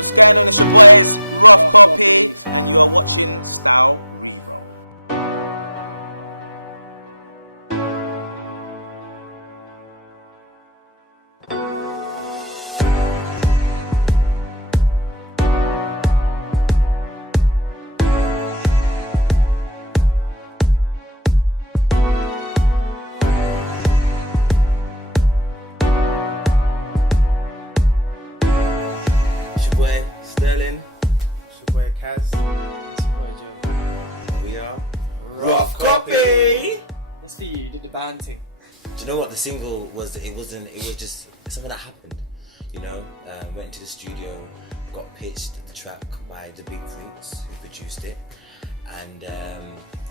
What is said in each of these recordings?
What's going on? It's your boys, Rough Copy, and you are watching StyleRevo. Rough Copy. Let's see you did the band thing. Do you know what the single was? It was just something that happened. You know, went into the studio, got pitched the track by the Big Roots who produced it, and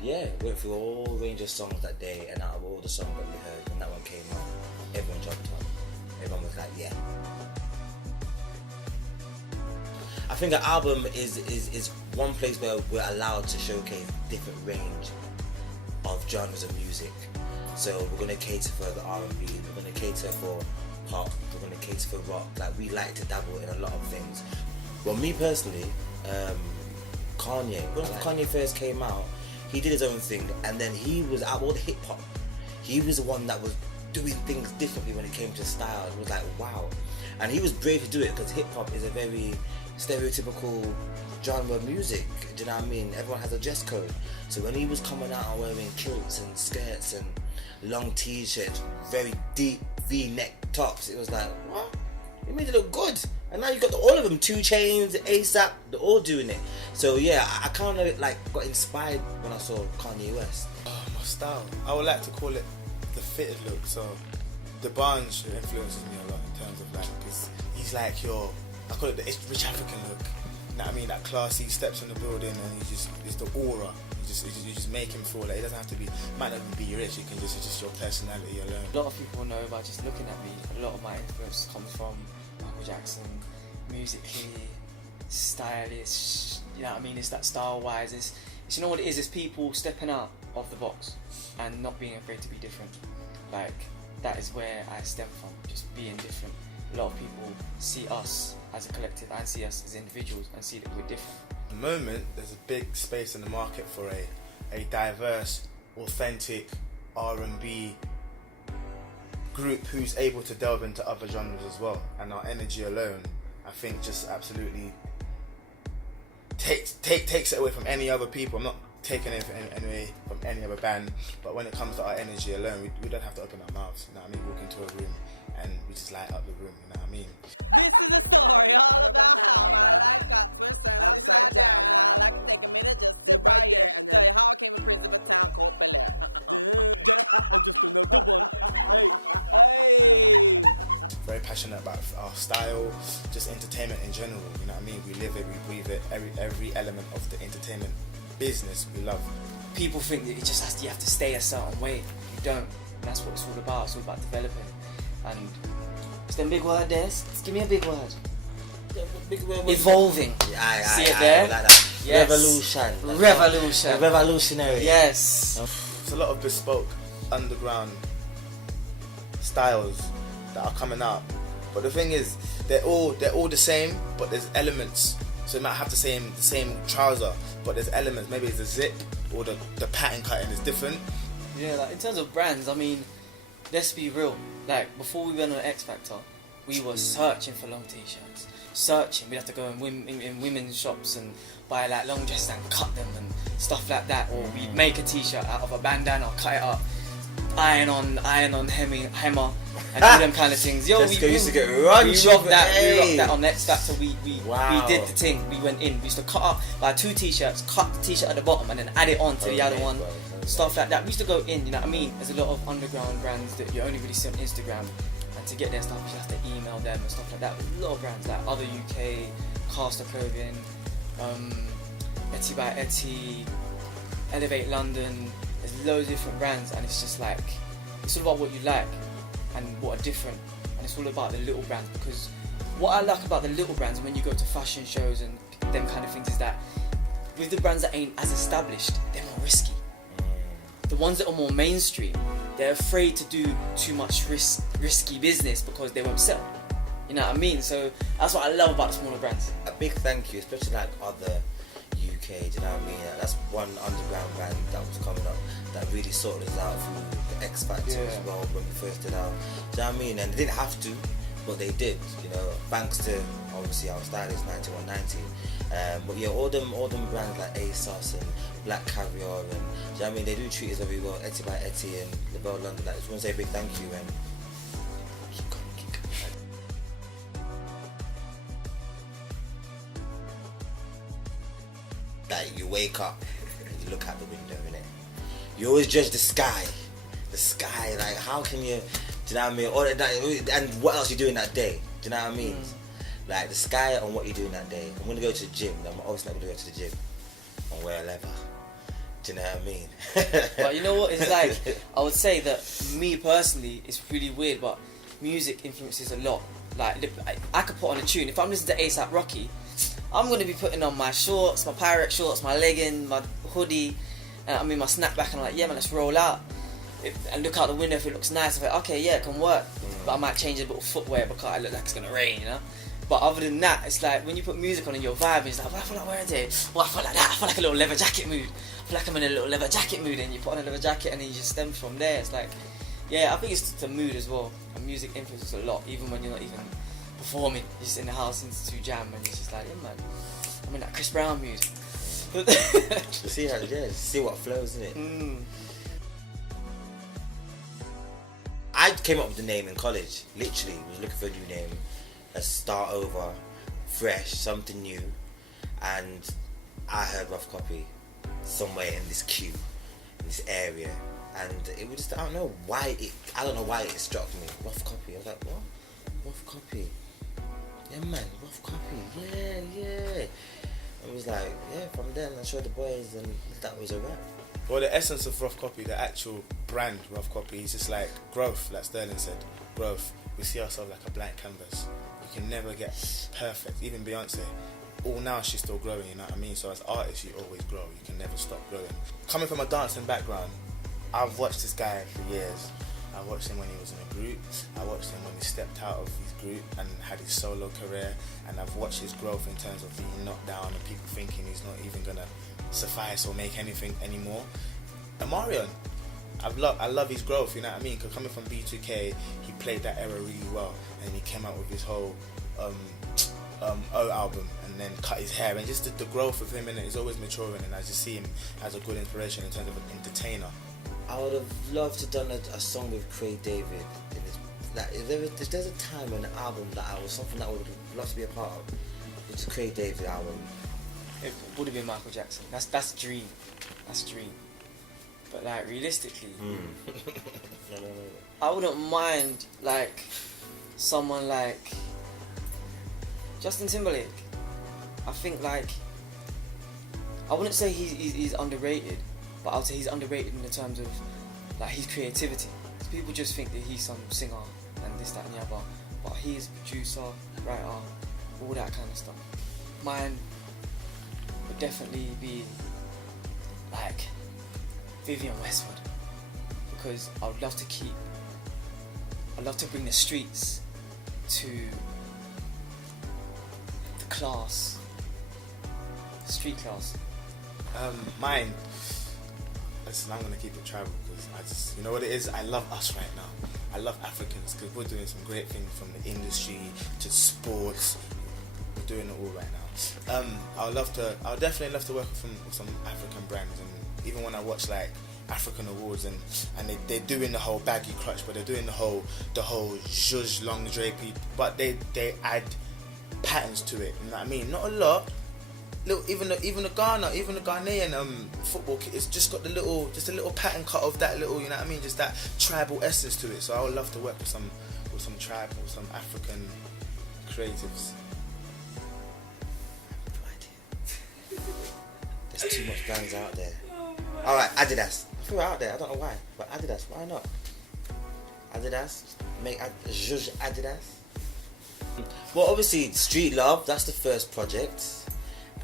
yeah, went through a whole range of songs that day. And out of all the songs that we heard, when that one came on, everyone jumped on. Everyone was like, yeah. I think an album is one place where we're allowed to showcase different range of genres of music. So we're going to cater for the R&B, we're going to cater for pop, we're going to cater for rock. Like, we like to dabble in a lot of things. Well, me personally, Kanye, when Kanye first came out, he did his own thing, and then he was out all the hip hop. He was the one that was doing things differently when it came to style. It was like, wow. And he was brave to do it because hip hop is a very stereotypical genre of music, do you know what I mean? Everyone has a dress code. So when he was coming out and wearing kilts and skirts and long t-shirts, very deep V-neck tops, it was like, what? It made it look good. And now you got all of them, 2 Chainz, ASAP, they're all doing it. So yeah, I kind of like got inspired when I saw Kanye West. Oh, my style. I would like to call it the fitted look. So the Barnes influences me a lot in terms of that, because he's like I call it the rich African look. You know what I mean? That classy, steps in the building, and it's the aura. You just make him feel that he doesn't have to be, might not even be rich. It's just your personality alone. A lot of people know by just looking at me. A lot of my influence comes from Michael Jackson, musically, stylish. You know what I mean? It's that style-wise. It's you know what it is? It's people stepping out of the box and not being afraid to be different. Like, that is where I stem from. Just being different. A lot of people see us as a collective and see us as individuals and see that we're different. At the moment, there's a big space in the market for a diverse, authentic R&B group who's able to delve into other genres as well. And our energy alone, I think, just absolutely takes it away from any other people. I'm not taking it away from any other band, but when it comes to our energy alone, we don't have to open our mouths. You know what I mean? Walk into a room and we just light up the room, you know what I mean? This is a story all about how my life got twisted upside down. I like to take a minute, just sit right here and tell you how I came a prince of a town called Bel Air. Just another one. Hey. Very passionate about our style, just entertainment in general. You know what I mean? We live it, we breathe it. Every element of the entertainment business we love. People think that you have to stay a certain way. You don't. And that's what it's all about. It's all about developing. And it's them big word there. Just give me a big word. Evolving. See it there? Like that. Yes. Revolution. Revolution. Revolutionary. Yes. There's a lot of bespoke underground styles that are coming out. But the thing is, they're all the same, but there's elements. So you might have the same trouser, but there's elements. Maybe it's the zip or the pattern cutting is different. Yeah, like in terms of brands, I mean, let's be real. Like, before we went on X Factor, we were searching for long t-shirts. Searching. We'd have to go in women's shops and buy like long dresses and cut them and stuff like that. Or we'd make a t-shirt out of a bandana, cut it up, iron on hammer, and all them kind of things. Yo, we used to get raunchy. We rocked that on X Factor. We did the thing. We went in. We used to cut up like 2 t-shirts, cut the t-shirt at the bottom, and then add it on to the other one. Stuff like that. We used to go in, you know what I mean? There's a lot of underground brands that you only really see on Instagram, and to get their stuff you have to email them and stuff like that. There's a lot of brands like Other UK, Caster Clothing, Etty by Etty, Elevate London. There's loads of different brands, and it's just like, it's all about what you like and what are different, and it's all about the little brands. Because what I like about the little brands when you go to fashion shows and them kind of things is that with the brands that ain't as established, they're more risky. The ones that are more mainstream, they're afraid to do too much risky business because they won't sell. You know what I mean? So that's what I love about the smaller brands. A big thank you, especially like other UK, do you know what I mean? That's one underground brand that was coming up that really sorted us out through the X Factor as well when we first did out. Do you know what I mean? And they didn't have to, but they did, you know, thanks to obviously our stylist 9190. But yeah, all them brands like ASOS and Black Caviar and, do you know what I mean? They do treat us very well. Etty by Etty and Label London. I just want to say a big thank you and keep going. That you wake up and you look out the window, innit? You always judge the sky. The sky, like how can you, do you know what I mean? Or and what else you doing that day? Do you know what I mean? Like the sky and what you're doing that day. I'm gonna go to the gym. I'm obviously not gonna go to the gym and wear leather. Do you know what I mean? But you know what? It's like, I would say that me personally, it's really weird, but music influences a lot. Like I could put on a tune. If I'm listening to ASAP Rocky, I'm going to be putting on my shorts, my pirate shorts, my legging, my hoodie, and I mean my snapback, and I'm like, yeah man, let's roll out. And look out the window if it looks nice. I'm like, okay, yeah, it can work. But I might change a little footwear because I look like it's going to rain, you know? But other than that, it's like when you put music on and your vibe is like, what I feel like wearing today? Well, I feel like that. I feel like a little leather jacket mood. I feel like I'm in a little leather jacket mood, and you put on a leather jacket and then you just stem from there. It's like, yeah, I think it's the mood as well. Music influences a lot, even when you're not even performing. You're just in the house and it's too jam, and it's just like, yeah, man, I'm in that Chris Brown music. You see that, yeah, see what flows, innit? I came up with the name in college, literally, was looking for a new name, a start over, fresh, something new, and I heard Rough Copy somewhere in this queue, in this area, and it was just, I don't know why it struck me, Rough Copy. I was like, what? Rough Copy? Yeah man, Rough Copy, yeah. I was like, yeah, from then I showed the boys and that was a wrap. Well, the essence of Rough Copy, the actual brand Rough Copy, is just like growth, like Sterling said, growth. We see ourselves like a blank canvas. You can never get perfect. Even Beyonce, all now she's still growing, you know what I mean? So as artists, you always grow. You can never stop growing. Coming from a dancing background, I've watched this guy for years. I watched him when he was in a group. I watched him when he stepped out of his group and had his solo career. And I've watched his growth in terms of being knocked down and people thinking he's not even gonna suffice or make anything anymore. And Marion, I love his growth, you know what I mean? Because coming from B2K, he played that era really well, and he came out with his whole O album, and then cut his hair, and just the growth of him, and he's always maturing, and I just see him as a good inspiration in terms of an entertainer. I would have loved to done a song with Craig David. Like, if there's a time when an album that I was something that I would have loved to be a part of, it's a Craig David album. It would have been Michael Jackson. That's a dream. That's a dream. But like realistically, No. I wouldn't mind like someone like Justin Timberlake. I think like I wouldn't say he's underrated, but I would say he's underrated in the terms of like his creativity. People just think that he's some singer and this, that, and the other, but he is a producer, writer, all that kind of stuff. Mine would definitely be like Vivian Westwood, because I'd love to bring the streets to the class, the street class. Mine, listen, I'm gonna keep it tribal because I just, you know what it is? I love us right now. I love Africans because we're doing some great things from the industry to sports. We're doing it all right now. I would definitely love to work with some African brands, and even when I watch like African awards and they're doing the whole baggy clutch, but they're doing the whole zhuzh long drapey, but they add patterns to it. You know what I mean? Not a lot. Look, even the Ghanaian football kit, it's just got a little pattern cut of that little, you know what I mean? Just that tribal essence to it. So I would love to work with some tribe or some African creatives. There's too much brands out there. Alright, Adidas. I threw it out there, I don't know why, but Adidas, why not? Adidas, make Zhuzh Adidas. Well, obviously, Street Love, that's the first project.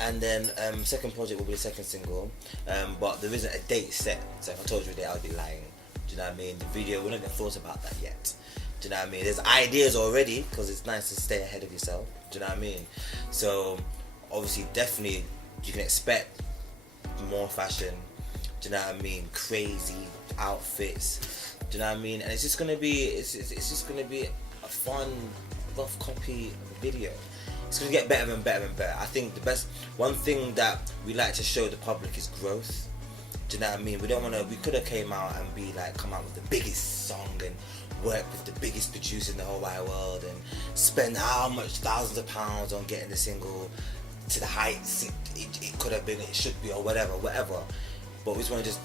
And then second project will be the second single, but there isn't a date set. So if I told you that, I would be lying. Do you know what I mean? The video, we don't even thought about that yet. Do you know what I mean? There's ideas already, because it's nice to stay ahead of yourself. Do you know what I mean? So obviously, definitely, you can expect more fashion. Do you know what I mean? Crazy outfits. Do you know what I mean? And it's just gonna be, it's just gonna be a fun, rough copy video. It's gonna get better and better and better. I think the best, one thing that we like to show the public is growth. Do you know what I mean? We don't wanna, we could have came out and be like, come out with the biggest song and work with the biggest producer in the whole wide world and spend how much thousands of pounds on getting the single to the heights it could have been, it should be, or whatever. But we just want to just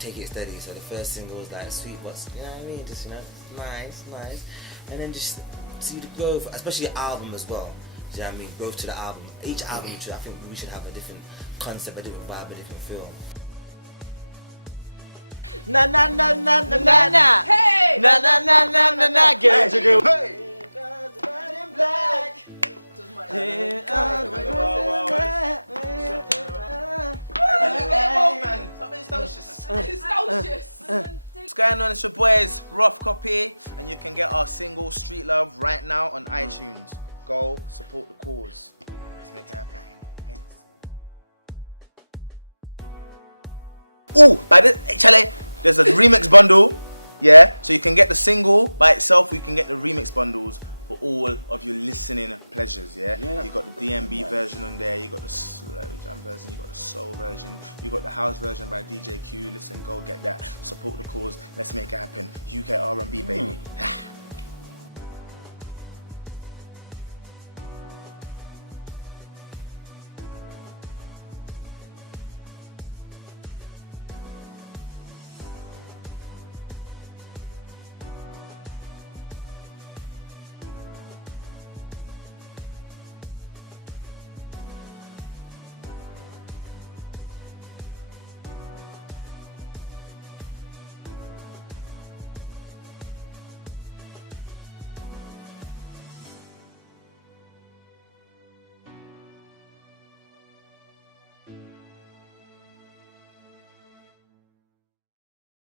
take it steady. So the first single was like sweet, but you know what I mean? Just, you know, nice. And then just see the growth, especially the album as well. Do you know what I mean? Growth to the album. Each album, I think we should have a different concept, a different vibe, a different feel. Na na na na na Na na. Hey! Na na na na na na. Get it, get it. Hey! What's going on? It's your boys, Rough Copy, and you can get our single Street Love right now on iTunes. Go support the cause. Let's make it happen. Oh, by the actually, there's a remix bundle, yeah. So you can get the single by itself, or you can get the remix bundles for all of your listening pleasures, yeah. You got the DMB version on there, you got the slow jam version, you got the soul version, you got the house version by DJ Q. Listen, go get that. Support the cause. Let's make it happen. UK R&B, baby.